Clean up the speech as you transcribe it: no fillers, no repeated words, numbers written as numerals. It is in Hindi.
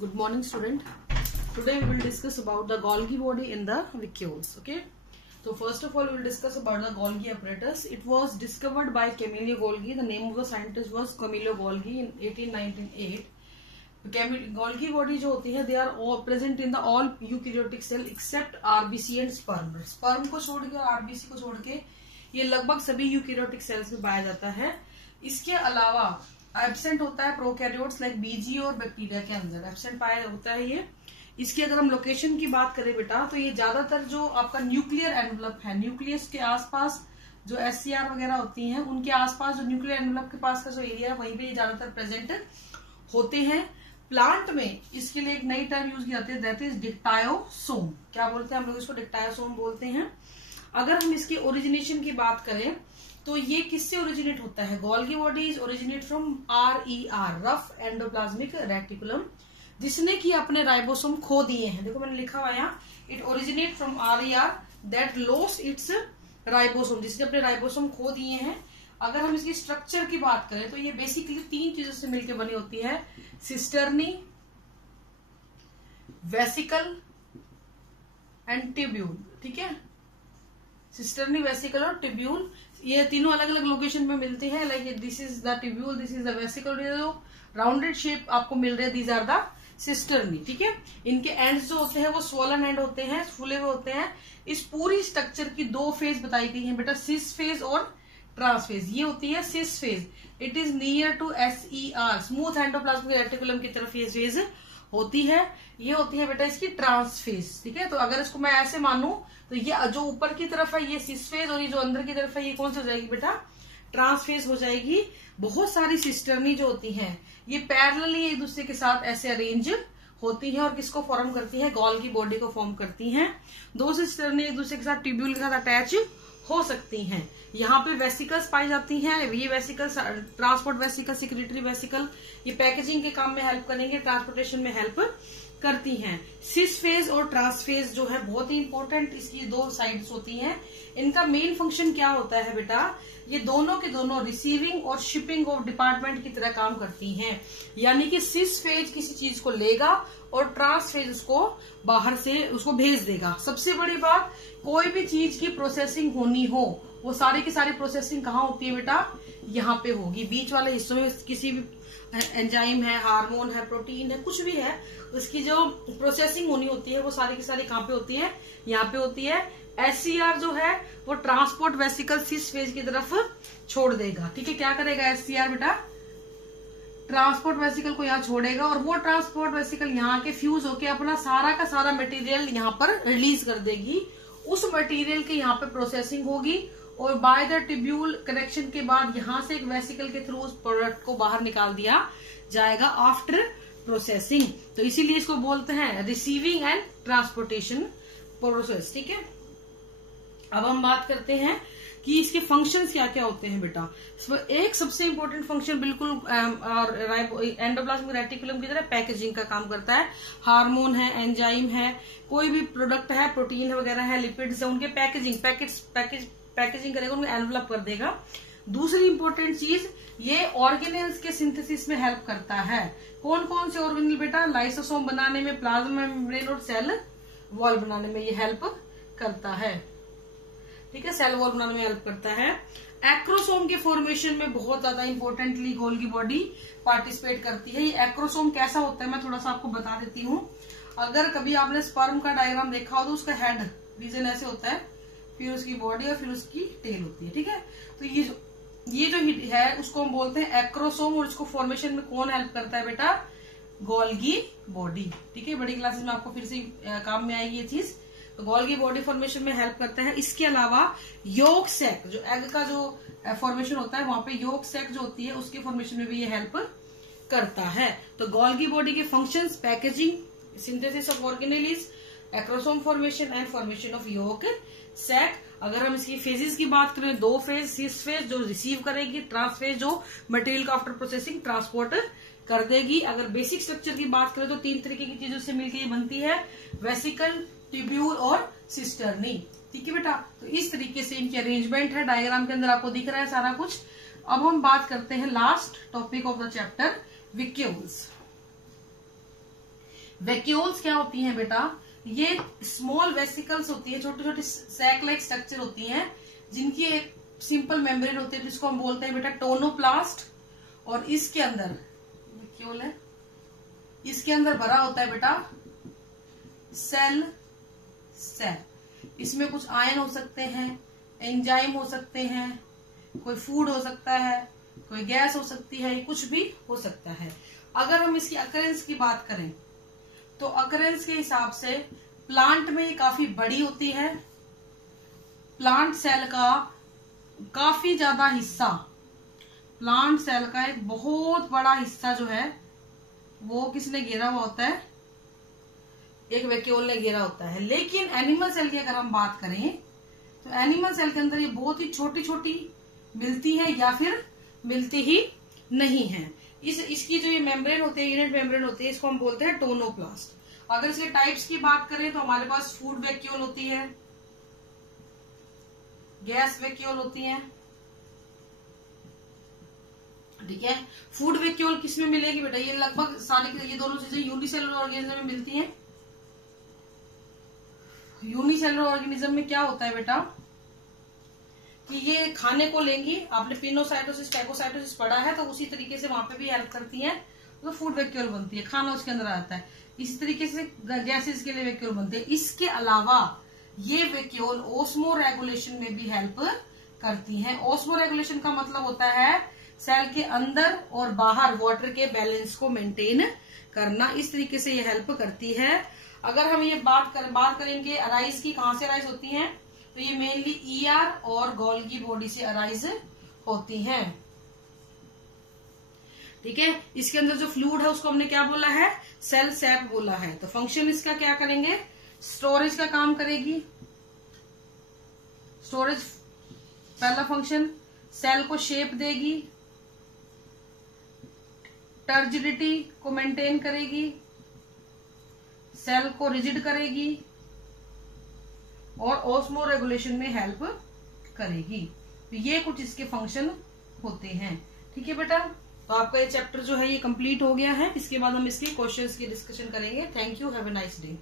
Good morning, student. Today we will discuss about the Golgi body in the vacuoles. Okay. So first of all, we will discuss about the Golgi apparatus. It was discovered by Camillo Golgi. The name of the scientist was Camillo Golgi in 1898. Golgi body जो होती है, they are all present in the all eukaryotic cell except RBC and sperm. Sperm को छोड़ के और RBC को छोड़ के ये लगभग सभी यूकेरियोटिक सेल्स में पाया जाता है. इसके अलावा एब्सेंट होता है प्रोकैरियोट्स लाइक बीजी और बैक्टीरिया के अंदर एब्सेंट पाया होता है ये. इसकी अगर हम लोकेशन की बात करें बेटा, तो ये ज्यादातर जो आपका न्यूक्लियर एनवलप है, न्यूक्लियस के आसपास जो SCR वगैरह होती हैं, उनके आसपास जो न्यूक्लियर एनवलप के पास का जो एरिया है वहीं पे ये ज्यादातर प्रेजेंट होते हैं. प्लांट में इसके लिए एक नई टर्म यूज की जाती है, दैट इज डिक्टायोसोम. क्या बोलते हैं हम लोग इसको? डिक्टायोसोम बोलते हैं. अगर हम इसके ओरिजिनेशन की बात करें तो ये किससे ओरिजिनेट होता है? Golgi body is originate from RER, rough endoplasmic reticulum, जिसने कि अपने राइबोसोम खो दिए हैं. देखो मैंने लिखा हुआ यहाँ, it originate from RER that lost its ribosome, जिसने अपने राइबोसोम खो दिए हैं. अगर हम इसकी स्ट्रक्चर की बात करें तो ये बेसिकली तीन चीजों से मिलकर बनी होती है, सिस्टर्नी, वेसिकल एंड ट्यूब्यूल. ठीक है, सिस्टर्नी, वेसिकल और ट्यूब्यूल, ये तीनों अलग अलग लोकेशन पे मिलते हैं. Like this is the tubule, this is the vesicle. जो राउंडेड शेप आपको मिल रहे हैं, दीज आर द सिस्टर्नी. ठीक है, इनके एंड्स जो होते हैं वो स्वोलन एंड होते हैं, फूले हुए होते हैं. इस पूरी स्ट्रक्चर की दो फेज बताई गई है बेटा, सिस फेज और ट्रांस फेज. ये होती है cis phase, it is near to SER, smooth endoplasmic reticulum की तरफ ये फेज होती है. ये होती है बेटा इसकी ट्रांस फेज. ठीक है, तो अगर इसको मैं ऐसे मानूं तो ये जो ऊपर की तरफ है ये सिस फेज, और ये जो अंदर की तरफ है ये कौन सी हो जाएगी बेटा? ट्रांस फेज हो जाएगी. बहुत सारी सिस्टर्नी जो होती हैं ये पैरेलली एक दूसरे के साथ ऐसे अरेंज होती हैं और किसको फॉर्म करती है? गोल्गी बॉडी को फॉर्म करती हैं. दो सिस्टर्नी एक दूसरे के साथ ट्यूब्यूल के साथ अटैच हो सकती हैं. यहाँ पे वेसिकल्स पाई जाती हैं. ये vesicles transport vesicle, secretory vesicle, ये पैकेजिंग के काम में हेल्प करेंगे, ट्रांसपोर्टेशन में हेल्प करती हैं. सिस फेज और ट्रांस फेज जो है बहुत ही इंपॉर्टेंट, इसकी दो साइड्स होती हैं. इनका मेन फंक्शन क्या होता है बेटा? ये दोनों के दोनों रिसीविंग और शिपिंग ऑफ डिपार्टमेंट की तरह काम करती हैं. यानी कि सिस फेज किसी चीज को लेगा और ट्रांस फेज उसको बाहर से उसको भेज देगा. सबसे बड़ी बात, कोई भी चीज की प्रोसेसिंग होनी हो, वो सारी की सारी प्रोसेसिंग कहाँ होती है बेटा? यहाँ पे होगी. बीच वाले हिस्सों में किसी भी एंजाइम है, हार्मोन है, प्रोटीन है, कुछ भी है, उसकी जो प्रोसेसिंग होनी होती है वो सारी की सारी कहाँ पे होती है? यहाँ पे होती है. SCR जो है वो ट्रांसपोर्ट वेसिकल सिस फेज की तरफ छोड़ देगा. ठीक है, क्या करेगा SCR बेटा? ट्रांसपोर्ट वेसिकल को यहाँ छोड़ेगा और वो ट्रांसपोर्ट वेसिकल यहाँ के फ्यूज होके अपना सारा का सारा मटेरियल यहाँ पर रिलीज कर देगी. उस मटेरियल के यहाँ पे प्रोसेसिंग होगी और बाय द ट्यूब्यूल कनेक्शन के बाद यहाँ से एक वेसिकल के थ्रू उस प्रोडक्ट को बाहर निकाल दिया जाएगा आफ्टर प्रोसेसिंग. तो इसीलिए इसको बोलते हैं रिसीविंग एंड ट्रांसपोर्टेशन प्रोसेस. ठीक है, अब हम बात करते हैं कि इसके फंक्शंस क्या क्या होते हैं बेटा. एक सबसे इंपॉर्टेंट फंक्शन बिल्कुल एंडोप्लाज्मिक रेटिकुलम की तरह पैकेजिंग का काम करता है. हार्मोन है, एंजाइम है, कोई भी प्रोडक्ट है, प्रोटीन वगैरह है, लिपिड्स है, उनके पैकेजिंग करेगा, उनको एनवलप कर देगा. दूसरी इंपॉर्टेंट चीज, ये ऑर्गेनेल्स के सिंथेसिस में हेल्प करता है. कौन कौन से ऑर्गेनल बेटा? लाइसोसोम बनाने में, प्लाज्मा मेम्ब्रेन और सेल वॉल बनाने में ये हेल्प करता है. ठीक है, सेल वॉल बनाने में हेल्प करता है. एक्रोसोम के फॉर्मेशन में बहुत ज्यादा इंपॉर्टेंटली गोल्गी बॉडी पार्टिसिपेट करती है. ये एक्रोसोम कैसा होता है मैं थोड़ा सा आपको बता देती हूँ. अगर कभी आपने स्पर्म का डायग्राम देखा हो तो उसका हेड रीजन ऐसे होता है, फिर उसकी बॉडी और फिर उसकी टेल होती है. ठीक है, तो ये जो है उसको हम बोलते हैं एक्रोसोम, और इसको फॉर्मेशन में कौन हेल्प करता है बेटा? Golgi body. ठीक है, बड़ी क्लासेस में आपको फिर से काम में आएगी ये चीज. तो गोल्गी बॉडी फॉर्मेशन में हेल्प करता है. इसके अलावा योक सैक, जो एग का जो फॉर्मेशन होता है वहां पे योक सैक जो होती है उसके फॉर्मेशन में भी ये हेल्प करता है. तो गोल्गी बॉडी के functions, packaging, synthesis of organelles, acrosome formation and formation of yolk sac. अगर हम इसकी फेजेस की बात करें, दो फेज, सिस फेज जो रिसीव करेगी, ट्रांस फेज जो मटेरियल का आफ्टर प्रोसेसिंग ट्रांसपोर्ट कर देगी. अगर बेसिक स्ट्रक्चर की बात करें तो तीन तरीके की चीजों से मिलकर ये बनती है, वेसिकल, ट्यूब्यूल और सिस्टर्नी. ठीक है बेटा, तो इस तरीके से इनकी अरेंजमेंट है. डायग्राम के अंदर आपको दिख रहा है सारा कुछ. अब हम बात करते हैं last topic of the chapter, vacuoles. Vacuoles क्या होती हैं बेटा, ये स्मॉल वेसिकल्स होती है, छोटी छोटी सैक लाइक स्ट्रक्चर होती हैं, जिनकी एक सिंपल मेम्ब्रेन होती है जिसको हम बोलते हैं बेटा टोनोप्लास्ट। और इसके अंदर वैक्यूल है, इसके अंदर भरा होता है बेटा सेल। इसमें कुछ आयन हो सकते हैं, एंजाइम हो सकते हैं, कोई फूड हो सकता है, कोई गैस हो सकती है, कुछ भी हो सकता है। अगर हम इसकी अकरेंस की बात करें तो अकरेंस के हिसाब से प्लांट में ये काफी बड़ी होती है। प्लांट सेल का काफी ज्यादा हिस्सा, प्लांट सेल का एक बहुत बड़ा हिस्सा जो है वो किसने घेरा हुआ होता है, एक वैक्यूल ने घेरा होता है। लेकिन एनिमल सेल की अगर हम बात करें तो एनिमल सेल के अंदर ये बहुत ही छोटी छोटी मिलती है या फिर मिलती ही नहीं है। इसकी जो ये मेम्ब्रेन होती है, यूनिट मेम्ब्रेन होती है, इसको हम बोलते हैं टोनोप्लास्ट। अगर इसके टाइप्स की बात करें तो हमारे पास फूड वैक्यूल होती है, गैस वैक्यूल होती है, ठीक है। फूड वैक्यूल किसमें मिलेगी बेटा, ये लगभग सारी ये दोनों चीजें यूनिसेलुलर ऑर्गेनिज्म में मिलती हैं। यूनिसेलुलर ऑर्गेनिज्म में क्या होता है बेटा कि ये खाने को लेंगी, आपने पिनोसाइटोसिस फैगोसाइटोसिस पढ़ा है तो उसी तरीके से वहां पे भी हेल्प करती है, तो फूड वैक्यूल बनती है, खाना उसके अंदर आता है। इसी तरीके से गैसेस के लिए वैक्यूल बनते हैं। इसके अलावा ये वैक्यूल ऑस्मो रेगुलेशन में भी हेल्प करती हैं। ऑस्मो रेगुलेशन का मतलब होता है सेल के अंदर और बाहर वाटर के बैलेंस को मेंटेन करना, इस तरीके से ये हेल्प करती है। अगर हम ये बात करें इनके अराइज की, कहां से अराइज होती हैं, तो ये मेनली ईआर और गोल्गी बॉडी से अराइज होती हैं, ठीक है। इसके अंदर जो फ्लूइड है उसको हमने क्या बोला है, सेल सैप बोला है। तो फंक्शन इसका क्या करेंगे, स्टोरेज का काम करेगी। स्टोरेज पहला फंक्शन, सेल को शेप देगी, टर्जिडिटी को मेंटेन करेगी, सेल को रिजिड करेगी और ऑस्मो रेगुलेशन में हेल्प करेगी। तो ये कुछ इसके फंक्शन होते हैं, ठीक है बेटा। तो आपका ये चैप्टर जो है ये कंप्लीट हो गया है। इसके बाद हम इसके क्वेश्चंस की डिस्कशन करेंगे। Thank you, have a nice day.